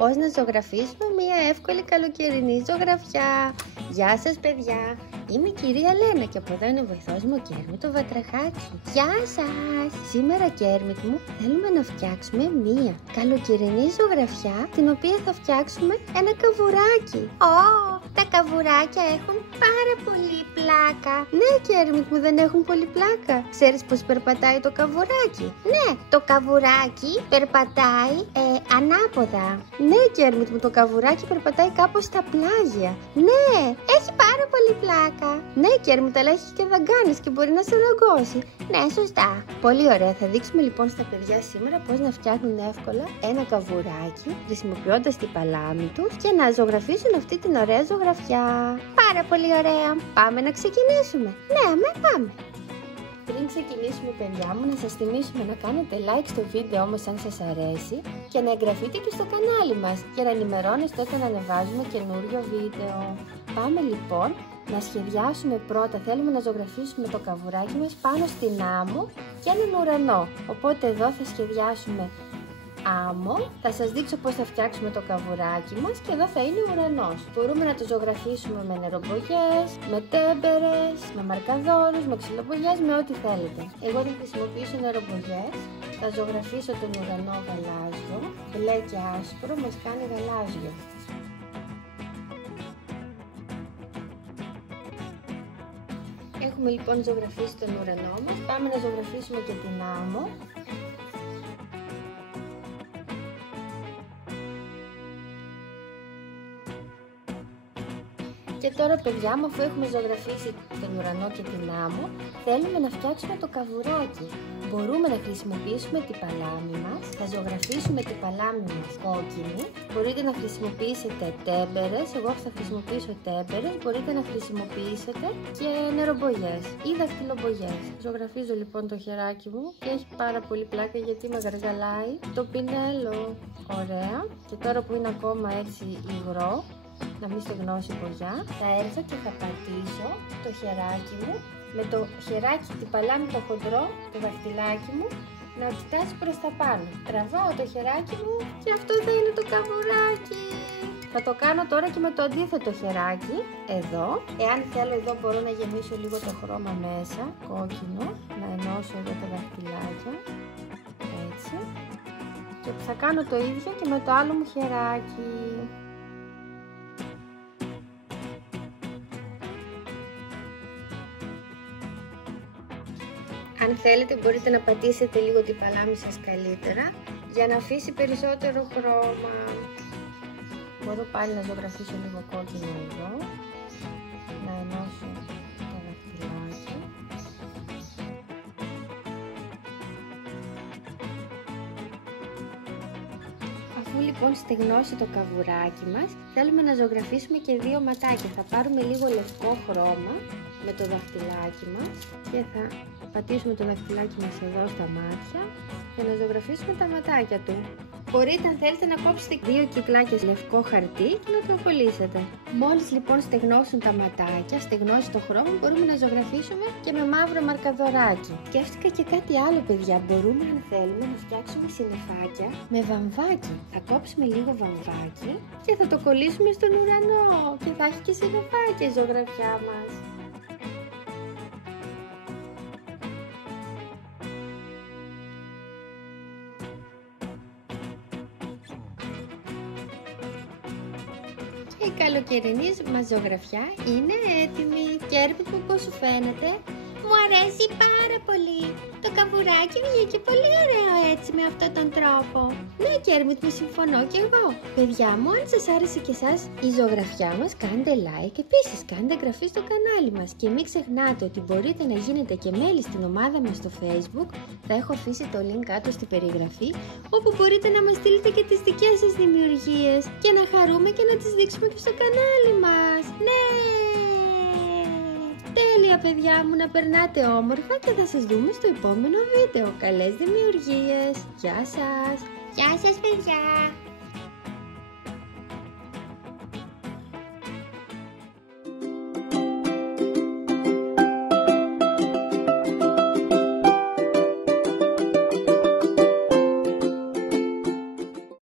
πώς να ζωγραφίσουμε μια εύκολη καλοκαιρινή ζωγραφιά. Γεια σας παιδιά, είμαι η κυρία Λένα και από εδώ είναι ο βοηθός μου ο Κέρμιτ το Βατραχάκι. Γεια σας! Σήμερα Κέρμιτ μου θέλουμε να φτιάξουμε μια καλοκαιρινή ζωγραφιά την οποία θα φτιάξουμε ένα καβουράκι. Τα καβουράκια έχουν πάρα πολύ πλάκα. Ναι Κέρμιτ μου, δεν έχουν πολύ πλάκα. Ξέρεις πως περπατάει το καβουράκι? Ναι, το καβουράκι περπατάει ανάποδα. Ναι Κέρμιτ μου, το καβουράκι περπατάει κάπως στα πλάγια. Ναι, έχει πάρα πολύ πλάκα. Ναι Κέρμιτ, αλλά έχει και δαγκάνες και μπορεί να σε δαγκώσει. Ναι, σωστά. Πολύ ωραία. Θα δείξουμε λοιπόν στα παιδιά σήμερα πώς να φτιάχνουν εύκολα ένα καβουράκι χρησιμοποιώντας την παλάμη τους και να ζωγραφίσουν αυτή την ωραία ζωγραφιά. Πάρα πολύ ωραία. Πάμε να ξεκινήσουμε. Ναι, πάμε. Πριν ξεκινήσουμε παιδιά μου, να σας θυμίσουμε να κάνετε like στο βίντεο όμως αν σας αρέσει και να εγγραφείτε και στο κανάλι μας για να ενημερώνεστε όταν ανεβάζουμε καινούριο βίντεο. Πάμε λοιπόν να σχεδιάσουμε πρώτα, θέλουμε να ζωγραφίσουμε το καβουράκι μας πάνω στην άμμο και έναν ουρανό. Οπότε εδώ θα σχεδιάσουμε άμμο, θα σας δείξω πώς θα φτιάξουμε το καβουράκι μας και εδώ θα είναι ο ουρανός. Μπορούμε να το ζωγραφίσουμε με νερομπογιές, με τέμπερες, με μαρκαδόρους, με ξυλομπογιές, με ό,τι θέλετε. Εγώ θα χρησιμοποιήσω νερομπογιές, θα ζωγραφίσω τον ουρανό γαλάζιο, μπλε και άσπρο μας κάνει γαλάζιο. Έχουμε λοιπόν ζωγραφίσει τον ουρανό μας, πάμε να ζωγραφίσουμε και την άμμο. Και τώρα παιδιά μου, αφού έχουμε ζωγραφίσει τον ουρανό και την άμμο, θέλουμε να φτιάξουμε το καβουράκι. Μπορούμε να χρησιμοποιήσουμε την παλάμη μας, θα ζωγραφίσουμε την παλάμη μας κόκκινη. Μπορείτε να χρησιμοποιήσετε τέμπερες, εγώ θα χρησιμοποιήσω τέμπερες, μπορείτε να χρησιμοποιήσετε και νερομπογιές ή δαχτυλομπογιές. Ζωγραφίζω λοιπόν το χεράκι μου και έχει πάρα πολύ πλάκα γιατί με γαργαλάει το πινέλο. Ωραία. Και τώρα που είναι ακόμα έτσι υγρό, να μην στεγνώσει ποδιά, θα έρθω και θα πατήσω το χεράκι μου με το χεράκι, την παλάμη το χοντρό, το δαχτυλάκι μου να φτάσει προς τα πάνω. Τραβάω το χεράκι μου και αυτό θα είναι το καβουράκι. Θα το κάνω τώρα και με το αντίθετο χεράκι, εδώ. Εάν θέλω εδώ μπορώ να γεμίσω λίγο το χρώμα μέσα, κόκκινο, να ενώσω εδώ τα δαχτυλάκια, έτσι. Και θα κάνω το ίδιο και με το άλλο μου χεράκι. Αν θέλετε μπορείτε να πατήσετε λίγο την παλάμη σας καλύτερα για να αφήσει περισσότερο χρώμα. Μπορώ πάλι να ζωγραφίσω λίγο κόκκινο εδώ, να ενώσω τα δαχτυλάκια. Αφού λοιπόν στεγνώσει το καβουράκι μας, θέλουμε να ζωγραφίσουμε και δύο ματάκια. Θα πάρουμε λίγο λευκό χρώμα με το δαχτυλάκι μας και θα πατήσουμε το δαχτυλάκι μας εδώ στα μάτια για να ζωγραφίσουμε τα ματάκια του. Μπορείτε αν θέλετε να κόψετε δύο κυκλάκια λευκό χαρτί και να το κολλήσετε. Μόλις λοιπόν στεγνώσουν τα ματάκια, στεγνώσει το χρώμα, μπορούμε να ζωγραφίσουμε και με μαύρο μαρκαδοράκι. Σκέφτηκα και κάτι άλλο παιδιά, μπορούμε αν θέλουμε να φτιάξουμε συννεφάκια με βαμβάκι. Θα κόψουμε λίγο βαμβάκι και θα το κολλήσουμε στον ουρανό και θα έχει και συννεφάκια η ζωγραφιά μας. Η καλοκαιρινή μας ζωγραφιά είναι έτοιμη. Κέρμιτ μου, πώς σου φαίνεται? Μου αρέσει πάρα πολύ. Το καβουράκι βγήκε πολύ ωραίο έτσι με αυτόν τον τρόπο. Ναι Κέρμιτ μου, συμφωνώ κι εγώ. Παιδιά μου, αν σας άρεσε και εσάς η ζωγραφιά μας, κάντε like. Επίσης κάντε εγγραφή στο κανάλι μας. Και μην ξεχνάτε ότι μπορείτε να γίνετε και μέλη στην ομάδα μας στο Facebook. Θα έχω αφήσει το link κάτω στην περιγραφή, όπου μπορείτε να μας στείλετε και τις δικές σας δημιουργίες και να χαρούμε και να τις δείξουμε και στο κανάλι μας. Ναι! Τέλεια παιδιά μου, να περνάτε όμορφα και θα σας δούμε στο επόμενο βίντεο. Καλές δημιουργίες. Γεια σας. Γεια σας παιδιά.